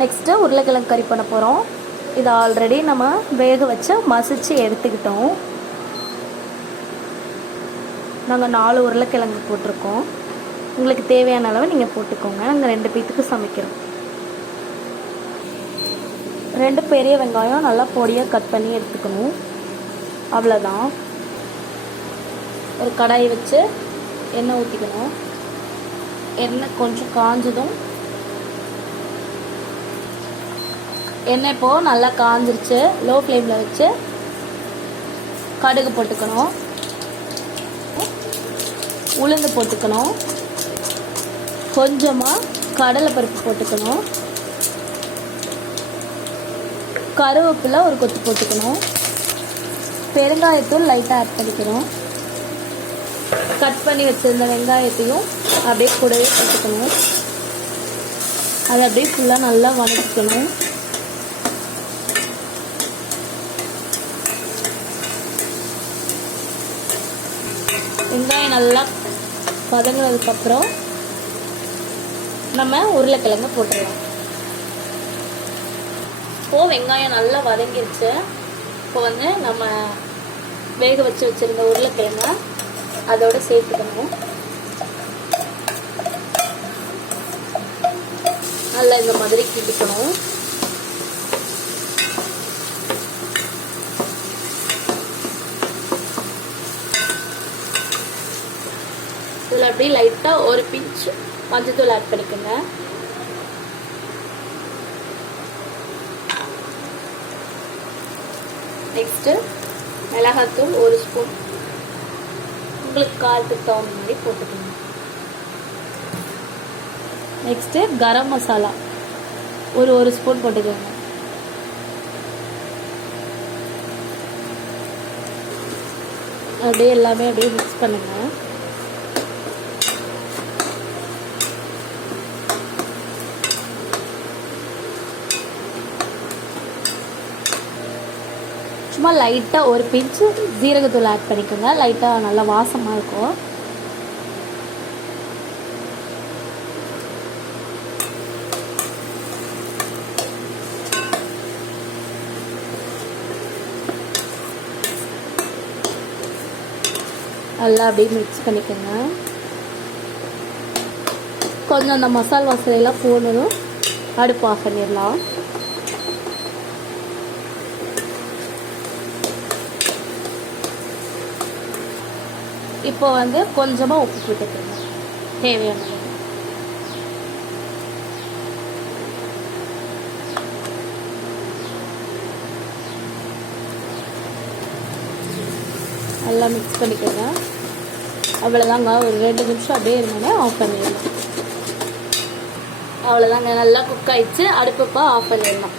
Next உருளைக்கிழங்கு கறி பண்ண போகிறோம். இதை ஆல்ரெடி நம்ம வேக வச்சு மசிச்சு எடுத்துக்கிட்டோம். நாங்கள் 4 உருளைக்கிழங்கு போட்டிருக்கோம். உங்களுக்கு தேவையான அளவு நீங்கள் போட்டுக்கோங்க. நாங்கள் 2 பேத்துக்கு சமைக்கிறோம். 2 பெரிய வெங்காயம் நல்லா பொடியாக கட் பண்ணி எடுத்துக்கணும். அவ்வளோதான். ஒரு கடாயை வச்சு எண்ணெய் ஊற்றிக்கணும். எண்ணெய் கொஞ்சம் காஞ்சதும் எண்ணெய் இப்போது நல்லா காஞ்சிருச்சு. லோ ஃப்ளேமில் வச்சு கடுகு போட்டுக்கணும். உளுந்து போட்டுக்கணும். கொஞ்சமாக கடலைப்பருப்பு போட்டுக்கணும். கருவேப்பிலை ஒரு கொத்து போட்டுக்கணும். பெருங்காயத்தூள் லைட்டாக ஆட் பண்ணிக்கணும். கட் பண்ணி வச்சுருந்த வெங்காயத்தையும் அப்படியே கூடவே போட்டுக்கணும். அதை அப்படியே ஃபுல்லாக நல்லா வதக்கிக்கணும். வெங்காயம் நல்லா வதங்கினதுக்கப்புறம் நம்ம உருளைக்கிழங்கு போட்டுடலாம். இப்போது வெங்காயம் நல்லா வதங்கிருச்சு. இப்போ வந்து நம்ம வேக வச்சுருந்த உருளைக்கிழங்கை அதோட சேர்த்துக்கணும். நல்லா இந்த மாதிரி கிண்டிக்கணும். இதில் அப்படியே லைட்டாக ஒரு பிஞ்ச் மஞ்சத்தூள் ஆட் பண்ணிக்கோங்க. நெக்ஸ்ட்டு மிளகாத்தூள் 1 ஸ்பூன், உங்களுக்கு காரத்துக்கு தகுந்த மாதிரி போட்டுக்கணும். நெக்ஸ்ட்டு கரம் மசாலா ஒரு ஸ்பூன் போட்டுக்கோங்க. அப்படியே எல்லாமே அப்படியே மிக்ஸ் பண்ணுங்க. சும்மா லைட்டாக ஒரு பிஞ்சு ஜீரகத்தூள் ஆட் பண்ணிக்கோங்க. லைட்டாக நல்லா வாசமாக இருக்கும். நல்லா அப்படியே மிக்ஸ் பண்ணிக்கோங்க. கொஞ்சம் அந்த மசால் வாசனையெல்லாம் போனதும் அடுப்பு ஆஃப் பண்ணிடலாம். இப்போ வந்து கொஞ்சமாக உப்பு போட்டுக்கோங்க தேவையானது. நல்லா மிக்ஸ் பண்ணிக்கோங்க. அவ்வளோதாங்க. ஒரு 2 நிமிஷம் அப்படியே இருந்தோன்னே ஆஃப் பண்ணிடலாம். அவ்வளோதாங்க. நல்லா குக் ஆயிடுச்சு. அடுப்பப்போ ஆஃப் பண்ணிடலாம்.